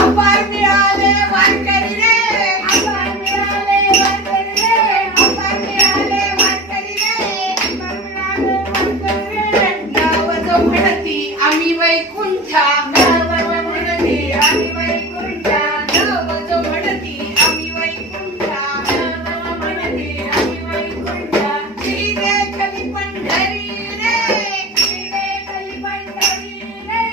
अपार मिळाले वारकरी रे, अपार मिळाले वारकरी रे, अपार मिळाले वारकरी रे, अपार मिळाले वारकरी रे. नाव जो म्हणती आम्ही वैकुंठा, नाव जो म्हणती आम्ही वैकुंठा, नाव जो म्हणती आम्ही वैकुंठा, नाव म्हणती आम्ही वैकुंठा. श्रीरे कली पंढरी रे, श्रीरे कली पंढरी रे,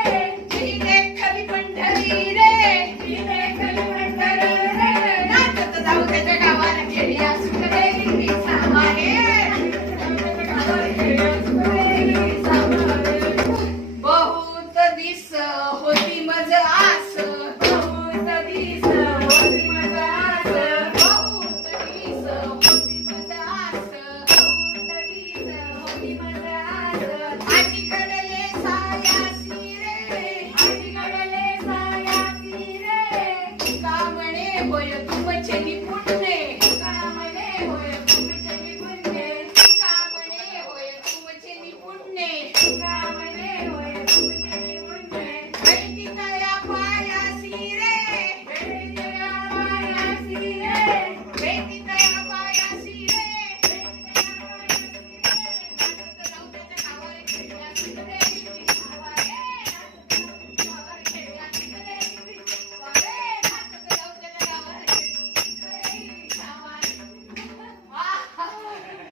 श्रीरे कली पंढरी रे, श्रीरे कली पंढरी रे. नाचत जाऊ त्याच्या गावाला खेड्या सुखदेवी सामारे, बहुत दिस होती मज